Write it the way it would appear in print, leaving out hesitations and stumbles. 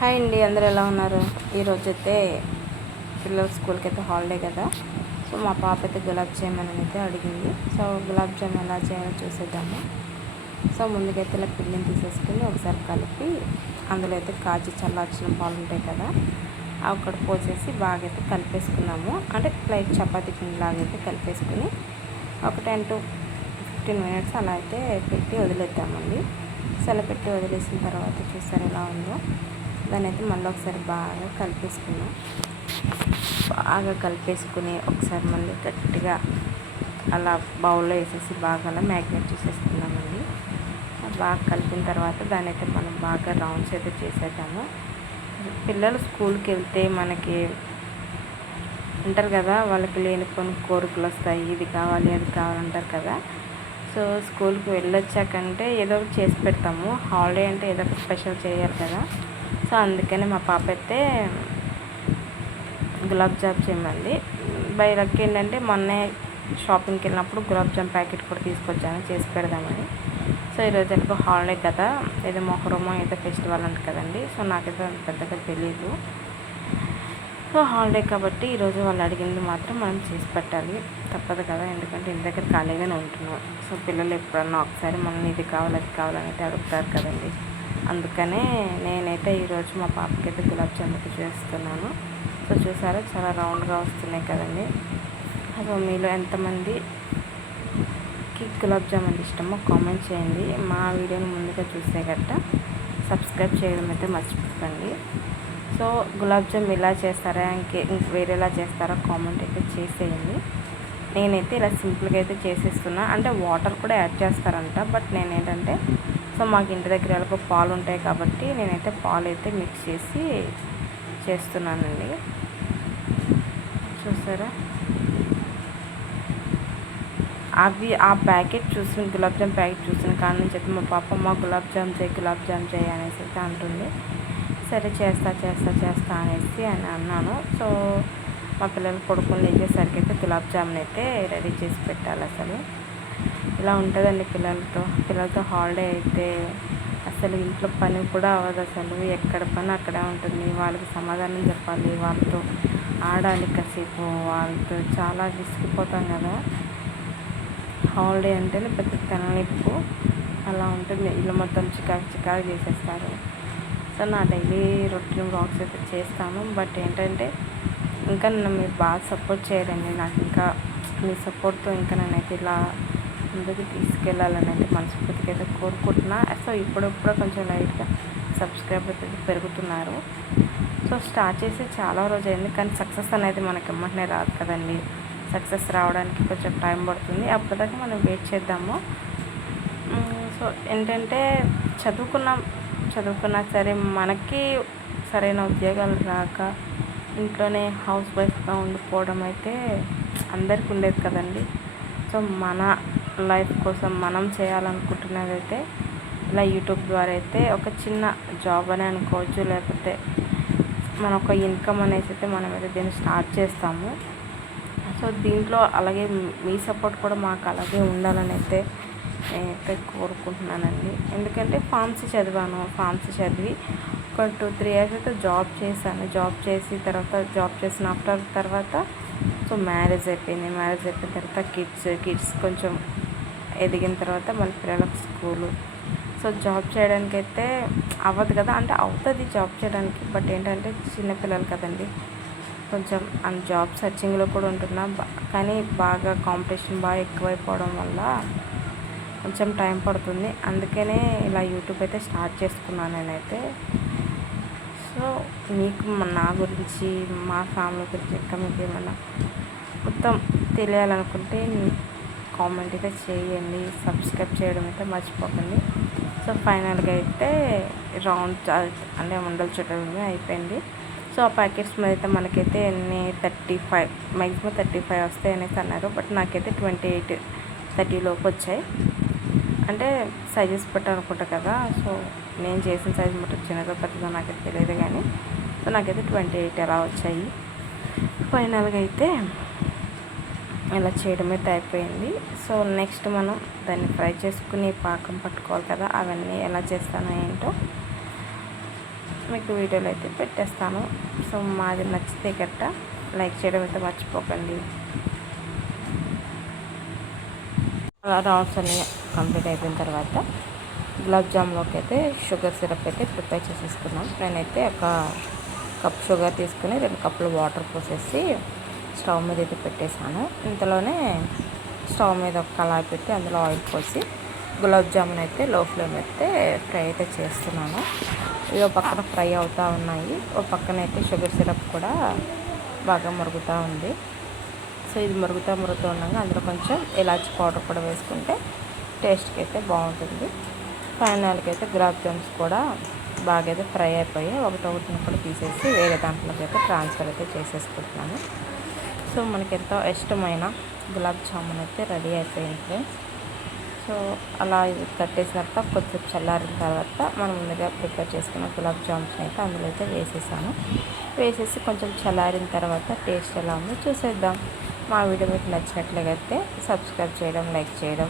Hi అండి, అందరూ ఎలా ఉన్నారు? ఈరోజైతే పిల్లలు స్కూల్కి అయితే హాలిడే కదా. సో మా పాప అయితే గులాబ్ జామున్ అయితే అడిగింది. సో గులాబ్ జామున్ ఎలా చేయాలో చూసేద్దాము. సో ముందుకైతే ఇలా పిండిని తీసేసుకుని ఒకసారి కలిపి అందులో అయితే కాచి చల్లార్చిన పాలు ఉంటాయి కదా, అవి అక్కడ పోసేసి బాగా అయితే కలిపేసుకున్నాము. అంటే లైట్ చపాతీ పిండిలాగా అయితే కలిపేసుకుని ఒక 10 to 15 minutes అలా అయితే పెట్టి వదిలేద్దామండి. సో అలా పెట్టి వదిలేసిన తర్వాత చూస్తారు ఎలా ఉందో. దాన్ని అయితే మళ్ళీ ఒకసారి బాగా కలిపేసుకుని ఒకసారి మళ్ళీ గట్టిగా అలా బౌల్లో వేసేసి బాగా అలా మ్యాగ్నేట్ చేసేసుకున్నామండి. బాగా కలిపిన తర్వాత దాన్ని అయితే మనం బాగా రౌండ్స్ అయితే చేసేద్దాము. పిల్లలు స్కూల్కి వెళ్తే మనకి అంటారు కదా, వాళ్ళకి లేనిపోని కోరికలు వస్తాయి, ఇది కావాలి అది కావాలంటారు కదా. సో స్కూల్కి వెళ్ళొచ్చాకంటే ఏదో ఒకటి చేసి పెడతాము. హాలిడే అంటే ఏదో ఒక స్పెషల్ చేయాలి కదా. సో అందుకని మా పాప అయితే గులాబ్ జామ్ చేయమంది. బై లక్ ఏంటంటే మొన్నే షాపింగ్కి వెళ్ళినప్పుడు గులాబ్ జామ్ ప్యాకెట్ కూడా తీసుకొచ్చాను చేసి పెడదామని. సో ఈరోజు ఎలాగో హాలిడే కదా, ఏదో మొహరమో ఏదో ఫెస్టివల్ అంట కదండి. సో నాకైతే అంత పెద్దగా తెలియదు. సో హాలిడే కాబట్టి ఈరోజు వాళ్ళు అడిగింది మాత్రం మనం చేసి పెట్టాలి, తప్పదు కదా. ఎందుకంటే ఇంటి దగ్గర ఖాళీగానే ఉంటున్నాం. సో పిల్లలు ఎప్పుడన్నా ఒకసారి మనం ఇది కావాలి అది కావాలని అయితే అడుగుతారు కదండి. అందుకనే నేనైతే ఈరోజు మా పాపకి అయితే గులాబ్ జామ్ అయితే చేస్తున్నాను. సో చూసారా, చాలా రౌండ్గా వస్తున్నాయి కదండి. సో మీలో ఎంతమందికి గులాబ్ జామ్ అంటే ఇష్టమో కామెంట్ చేయండి. మా వీడియోని ముందుగా చూస్తే గట్ట సబ్స్క్రైబ్ చేయడం అయితే మర్చిపోకండి. సో గులాబ్ జామ్ ఇలా చేస్తారా, ఇంక వేరేలా చేస్తారా కామెంట్ అయితే చేసేయండి. నేనైతే ఇలా సింపుల్గా అయితే చేసేస్తున్నా. అంటే వాటర్ కూడా యాడ్ చేస్తారంట, బట్ నేనేంటంటే సో మాకు ఇంటి దగ్గర ఎలాగో పాలు ఉంటాయి కాబట్టి నేనైతే పాలు అయితే మిక్స్ చేసి చేస్తున్నానండి. చూసారా, ఆ ప్యాకెట్ చూసిన గులాబ్ జామ్ ప్యాకెట్ చూసిన కాడి నుంచి అయితే మా పాప మా గులాబ్ జామ్ చేయి అనేసి అయితే అంటుంది. సరే చేస్తా అనేసి అని అన్నాను. సో మా పిల్లలు పడుకొని లేచేసరికి అయితే గులాబ్ జామున్ అయితే రెడీ చేసి పెట్టాలి. అసలు ఇలా ఉంటుందండి పిల్లలతో హాలిడే అయితే అసలు ఇంట్లో పని కూడా అవ్వదు. అసలు ఎక్కడ పని అక్కడే ఉంటుంది. వాళ్ళకి సమాధానం చెప్పాలి, వాళ్ళతో ఆడాలి కాసేపు, వాళ్ళతో చాలా విసిగిపోతాం కదా. హాలిడే అంటేనే పెద్ద తలనొప్పి అలా ఉంటుంది. ఇల్లు మొత్తం చికాకు చేసేస్తారు. సో నా డైలీ రొటీన్ బ్లాగ్స్ అయితే చేస్తాను. బట్ ఏంటంటే ఇంకా నన్ను మీరు బాగా సపోర్ట్ చేయాలండి. నాకు ఇంకా మీ సపోర్ట్తో ఇంకా నేనైతే ఇలా ముందుకు తీసుకెళ్ళాలని అయితే మనస్ఫూర్తిగా అయితే కోరుకుంటున్నా. సో ఇప్పుడప్పుడు కొంచెం లైట్గా సబ్స్క్రైబర్స్ అయితే పెరుగుతున్నారు. సో స్టార్ట్ చేసి చాలా రోజు అయింది, కానీ సక్సెస్ అనేది మనకి ఎమ్మటనే రాదు కదండి. సక్సెస్ రావడానికి కొంచెం టైం పడుతుంది. అప్పటిదాకా మనం వెయిట్ చేద్దాము. సో ఏంటంటే చదువుకున్నా సరే మనకి సరైన ఉద్యోగాలు రాక ఇంట్లోనే హౌస్ వైఫ్గా ఉండిపోవడం అయితే అందరికీ ఉండేది కదండి. సో మన లైఫ్ కోసం మనం చేయాలనుకుంటున్నది అయితే ఇలా యూట్యూబ్ ద్వారా అయితే ఒక చిన్న జాబ్ అని అనుకోవచ్చు, లేకపోతే మన ఒక ఇన్కమ్ అనేసి అయితే మనం అయితే దీన్ని స్టార్ట్ చేస్తాము. సో దీంట్లో అలాగే మీ సపోర్ట్ కూడా మాకు అలాగే ఉండాలని అయితే నేనైతే కోరుకుంటున్నానండి. ఎందుకంటే ఫార్మసీ చదివి ఒక 2-3 years అయితే జాబ్ చేశాను. జాబ్ చేసిన తర్వాత సో మ్యారేజ్ అయిపోయింది. మ్యారేజ్ అయిపోయిన తర్వాత కిడ్స్ కొంచెం ఎదిగిన తర్వాత మళ్ళీ పిల్లలకు స్కూలు. సో జాబ్ చేయడానికి అయితే అవ్వదు కదా, అంటే అవుతుంది జాబ్ చేయడానికి, బట్ ఏంటంటే చిన్నపిల్లలు కదండి. కొంచెం జాబ్ సర్చింగ్లో కూడా ఉంటున్నా, కానీ బాగా కాంపిటీషన్ బాగా ఎక్కువైపోవడం వల్ల కొంచెం టైం పడుతుంది. అందుకనే ఇలా యూట్యూబ్ అయితే స్టార్ట్ చేసుకున్నాను నేనైతే. సో మీకు నా గురించి, మా ఫ్యామిలీ గురించి ఇంకా మీకు ఏమన్నా మొత్తం తెలియాలనుకుంటే కామెంట్ అయితే చేయండి, సబ్స్క్రైబ్ చేయడం అయితే మర్చిపోకండి. సో ఫైనల్గా అయితే రౌండ్ అంటే ఉండలు చుట్టడం అయిపోయింది. సో ఆ ప్యాకెట్స్ మీద అయితే మనకైతే ఎన్ని 35 మ్యాక్సిమం 35 వస్తాయి అనేసి అన్నారు. బట్ నాకైతే 28-30 లోపు వచ్చాయి. అంటే సైజెస్ పెట్టాలనుకుంటా కదా. సో నేను చేసిన సైజ్ మొత్తం చిన్నదో పెద్దదో నాకైతే తెలియదు, కానీ సో నాకైతే 28 అలా వచ్చాయి. ఫైనల్గా అయితే ఇలా చేయడం అయితే అయిపోయింది. సో నెక్స్ట్ మనం దాన్ని ఫ్రై చేసుకుని పాకం పట్టుకోవాలి కదా, అవన్నీ ఎలా చేస్తానో ఏంటో మీకు వీడియోలో అయితే పెట్టేస్తాను. సో మాది నచ్చితే గట్ట లైక్ చేయడం అయితే మర్చిపోకండి. అలా రౌండ్స్ అన్నీ కంప్లీట్ అయిపోయిన తర్వాత గులాబ్ జామ్లోకి అయితే షుగర్ సిరప్ అయితే ప్రిపేర్ చేసేసుకున్నాం. నేనైతే ఒక కప్ షుగర్ తీసుకుని 2 కప్పులు వాటర్ పోసేసి స్టవ్ మీద అయితే పెట్టేశాను. ఇంతలోనే స్టవ్ మీద ఒక కళాయి పెట్టి అందులో ఆయిల్ పోసి గులాబ్ జామున్ అయితే లో ఫ్లేమ్ అయితే ఫ్రై అయితే చేస్తున్నాను. ఇవి ఒక పక్కన ఫ్రై అవుతూ ఉన్నాయి, ఒక పక్కన అయితే షుగర్ సిరప్ కూడా బాగా మరుగుతూ ఉంది. సో ఇది మరుగుతూ ఉండగా అందులో కొంచెం ఇలాచీ పౌడర్ కూడా వేసుకుంటే టేస్ట్కి అయితే బాగుంటుంది. ఫైనల్కి అయితే గులాబ్ జామ్స్ కూడా బాగా అయితే ఫ్రై అయిపోయాయి. ఒకటొకటిని కూడా తీసేసి వేరే దాంట్లోకి అయితే ట్రాన్స్ఫర్ అయితే చేసేసుకుంటున్నాను. సో మనకి ఎంతో ఇష్టమైన గులాబ్ జామున్ అయితే రెడీ అయిపోయింది ఫ్రెండ్స్. సో అలా కట్టేసిన తర్వాత కొంచెం చల్లారిన తర్వాత మనం ముందుగా ప్రిపేర్ చేసుకున్న గులాబ్ జామ్స్ని అయితే అందులో అయితే వేసేసి కొంచెం చల్లారిన తర్వాత టేస్ట్ ఎలా ఉందో చూసేద్దాం. మా వీడియో మీకు నచ్చినట్లయితే సబ్స్క్రైబ్ చేయడం, లైక్ చేయడం